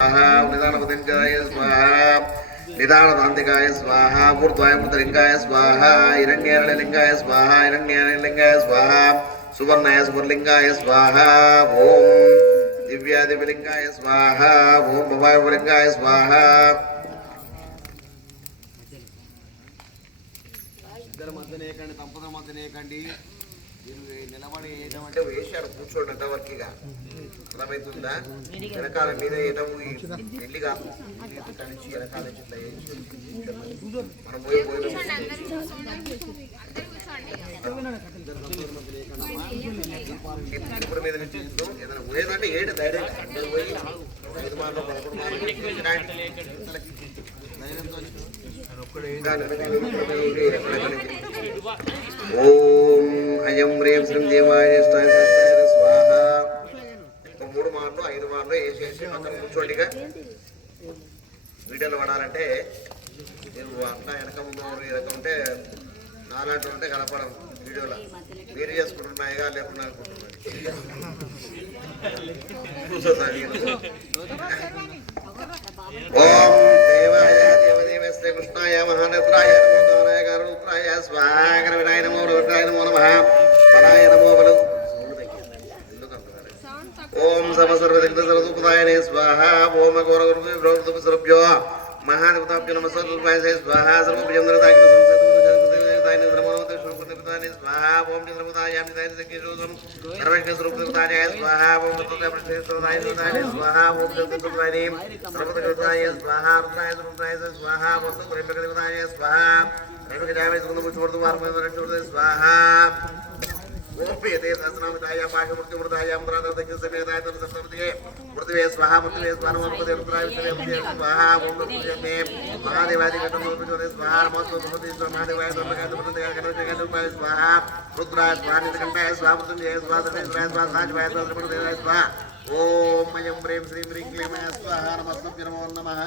निदानपतिंकाय स्वाहा निदानदान्तिकाय स्वाहा ऊर्ध्वाय मृतलिंगाय स्वाहा हिरण्यलिंगाय स्वाहा हिरण्यलिंगाय स्वाहा सुवर्णाय सुवर्लिंगाय स्वाहा ओम दिव्यादिव्यलिंगाय स्वाहा ओम भवायलिंगाय स्वाहा इधर मध्य तंपद मध्य నిలబడి వేయటమంటే వేశాడు కూర్చోండి అంతవరకుగా అర్థమవుతుందా వెనకాల మీద వేయటం పెళ్లి కాదు కలిసి వెనకాల ఇట్లా మనం పోయి ఇప్పుడు మీద నుంచి ఏదైనా పోయేదంటే ఏడు ధైర్యం అందరూ పోయి 5 మార్లు 11 మార్లు ఓం అయం హ్రీం శ్రీం దేవాయ స్వాహ 3 మార్లు 5 మార్లు వేసేసి పక్కన కూర్చోండిగా వీడియోలో పడాలంటే నేను అట్లా వెనక ముందు వెనక ఉంటే నాలాంటి ఉంటే కనపడం వీడియోలో మీరు చేసుకుంటున్నాయిగా లేకుండా అనుకుంటున్నాను ఓం దేవాయ దేవదేవస్తే కృష్ణాయ మహానేత్రాయ నమోదాయ గరుత్రాయ స్వాగర వినాయ నమో రుద్రాయ నమో నమః పరాయ నమో బలు ఓం సమసర్వదిగ్ధ సర్వదుఃఖదాయనే స్వాహ ఓం ఘోర గురు ప్రవృత్త సర్వభ్యో మహాదేవతాభ్యో నమః సర్వభ్యాయ స్వాహ సర్వభ్యంద్రదాయ సంసేతుదాయ ధర్మోదయ స్వరూపదాయ స్వాహ ఓం చంద్రముదాయ నిదాయ సఖ్యేశోదం సర్వజ్ఞ స్వరూపదాయ స్వాహ ఓం తత్వదాయ ప్రతిష్ఠదాయ స్వాహ ఓం చంద్రముదాయ సర్వపదకృతాయ స్వాహ రుద్రాయ స్వరూపాయ స్వాహ వస్తు ప్రేమకృతాయ స్వాహ ప్రేమకృతాయ సుగంధపుష్పవర్ధు వార్మేంద్ర స్వాహ ఓం ప్రియతే సహస్రనామదాయ పాశమూర్తిమృతాయ అమృతాయ సమేతాయ సప్తపతియే పృథివే స్వాహ పృథివే స్వాహ నమోపదే రుద్రాయ స్వాహ ఓం రుద్రమే మహాదేవాది గణపతి స్వాహ నమోస్తుతి మహాదేవాయ ధర్మకాయ గణపతి స్వాహ రుద్రాయ స్వాహ నికంఠాయ స్వాహ మృత్యుంజయ స్వాహ సర్వేశ్వరాయ స్వాహ సాజవాయ స్వాహ త్రిపురదేవాయ స్వాహ ఓం అయం హ్రీం శ్రీం హ్రీం క్లీమయ స్వాహ నమస్తుభ్య నమో నమః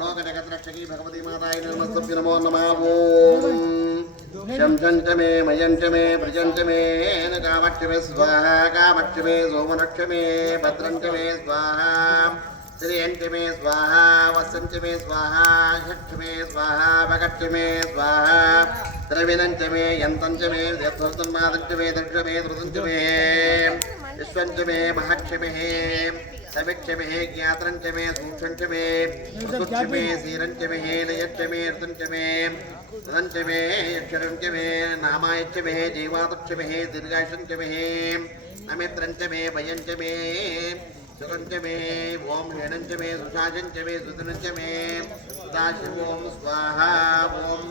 లోకజగద్రక్షకి భగవతి మాతాయ నమస్తుభ్య నమో నమః ఓం శం చంచమే మయంచమే ప్రజంచమే కామక్షమే స్వాహ కామక్షమే సోమనక్షమే భద్రంచమే స్వాహ శ్రీయంచమే స్వాహ వసంచమే స్వాహ షక్షమే స్వాహ భగక్షమే స్వాహ ద్రవిణంచమే యంతంచమే యత్వన్మాదంచమే దక్షమే ధృతంచమే విశ్వంచమే మహాక్షమే సమిక్షమే జ్ఞాత్రంచమే సూక్షంచమే సుక్షమే శీరంచమే నయచ్చమే ఋతంచమే ఋతంచమే యక్షరంచమే నామాయచ్చమే జీవాతక్షమే దీర్ఘాయుషంచమే అమిత్రంచమే భయంచమే సుగంచమే ఓం హేణంచమే సుషాచంచమే సుదనంచమే సుదాశివోం స్వాహ ఓం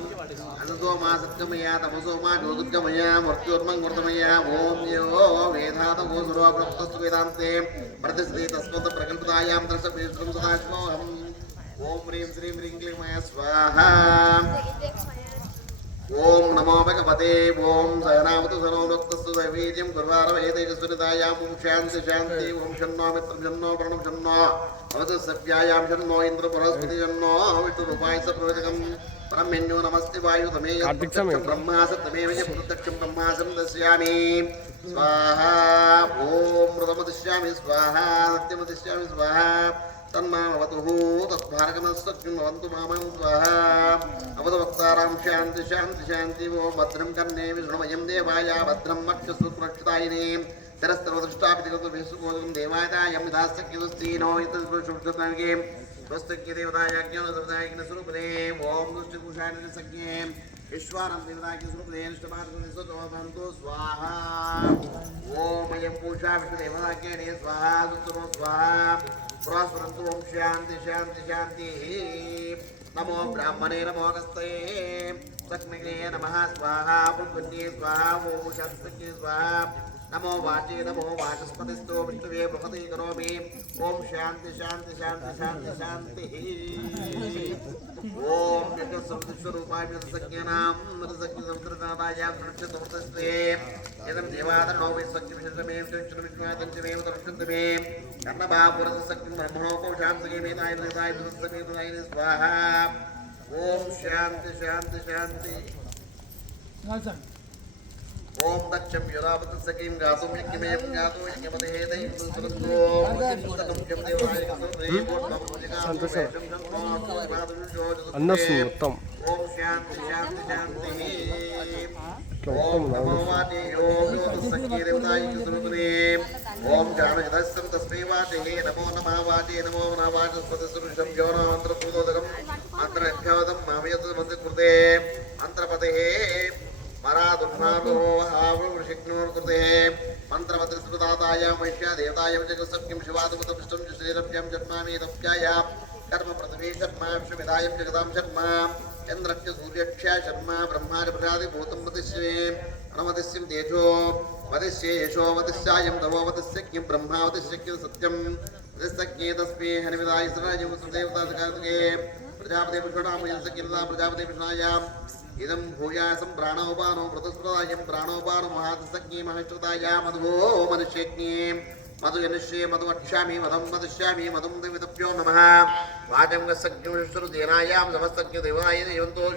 అనసోమా సత్యమయా తమసోమా జ్యోతిర్గమయా మృత్యోర్మంగృతమయా ఓం యో వేదాత గోసురో ప్రప్తస్తు వేదాంతే ప్రతిశ్రీ తస్మత్ ప్రకల్పితాయాం దర్శపేశ్వరం సదాశివోహం ఓం హ్రీం శ్రీం హ్రీం క్లీమయ స్వాహ ఓం నమో భగవతే ఓం సహనావతు సర్వోక్తస్తు దైవీర్యం గురువారవేదేజస్వరితాయాం ఓం శాంతి శాంతి ఓం షన్నో మిత్రం షన్నో ప్రణం షన్నో అవతు సభ్యాయాం షన్నో ఇంద్ర బృహస్పతి షన్నో విష్ణురూపాయ సప్రవచకం బ్రహ్మణ్యో నమస్తే వాయు తమే బ్రహ్మాసం తమేవ పురుదక్షం బ్రహ్మాసం దశ్యామి స్వాహ ఓం మృతమదిశ్యామి స్వాహ సత్యమదిశ్యామి స్వాహ తన్మామవతు తద్భారగమస్తు మామం స్వాహ అవధవక్తారాం శాంతి శాంతి శాంతి ఓం భద్రం కర్ణే విష్ణుమయం దేవాయ భద్రం మక్షసురక్షితాయినే శరస్తరదృష్టాపితగతుం దేవాయతాయం నిధాస్తక్యదుస్తీనో ఇతరుషుభ్యే స్వస్తక్య దేవతాయాజ్ఞాన స్వరూపే ఓం దుష్టకుషాయ సఖ్యే విశ్వానం దేవతాజ్ఞ స్వరూపే నిష్టపాత్రంతో స్వాహ ఓం అయం పూషా విష్ణుదేవతాజ్ఞే స్వాహ సుత్రో స్వాహ పురాస్మరంతు ఓం శాంతి శాంతి శాంతి నమో బ్రాహ్మణే నమో హస్తయే సక్ష్మిగే నమః స్వాహ పుణ్యే స్వాహ ఓం శాంతి స్వాహ నమో వాచే నమో వాచస్పతిస్తో విష్ణువే బృహతి కరోమి ఓం శాంతి శాంతి శాంతి శాంతి శాంతి ఓం విశ్వరూపాయ సఖ్యనాం సఖ్య సంస్కృతాయ సురక్షితమస్తే ఇదం దేవాదరణో విశ్వక్తి విశేషమే విష్ణు విష్ణుమే దర్శంతమే కర్ణబాపురత సఖ్యం బ్రహ్మణో కోశాంతకే మేతాయ మేతాయ సఖ్యే స్వాహ ఓం శాంతి శాంతి శాంతి ओम दक्षम युरावत सकीम गातुम यज्ञमेयं गातो यज्ञमते हेदैं सुरतो ततं जम देवाय कसुरे कोटम मुजिका संतोषम అన్నొస్తుంది మొత్తం ओम शांति शांति शांति ओम नमो वाटे ओम सखी देवताय कसुरे ओम जानकदस्सं तस्मै वाटे नमो नमः वाटे नमो नमः वाटे स्वतसुरुषं योना मंत्र पूतोदकं मंत्र अभ्यादं मामयत मंत्र कृते मंत्रपते मरादुर्भावो हावृषिग्नोर् कृते मंत्रमन्त्रस्मृताय मैष्या देवताय जगत्सत्यं शिवादमुतपुष्टं श्रीरभ्यं जन्मामि तप्याय कर्म पृथ्वी शर्मा विश्वविदाय जगतां शर्मा चन्द्रस्य सूर्यक्ष्या शर्मा ब्रह्मादि प्रसादि भूतं वदिष्ये अनवदिष्यं तेजो वदिष्ये यशो वदिष्यायं तवो वदिष्य किं ब्रह्मा वदिष्य किं सत्यं वदिष्ये तस्मै हरिविदाय सर्वजं सुदेवतादकादके प्रजापति पुष्णामयस्य किल्ला प्रजापति पुष्णायाम् इदं भूयासं प्राणोपानो मृतस्पदायं प्राणोपानो महादसज्ञे महश्रुताया मधुवो मनुष्यज्ञे मधु जनिष्ये मधु वक्ष्यामि मधुं वदिष्यामि मधुं देवितभ्यो नमः वाचं गसज्ञुश्रुतेनायां समस्तज्ञदेवाय देवन्तो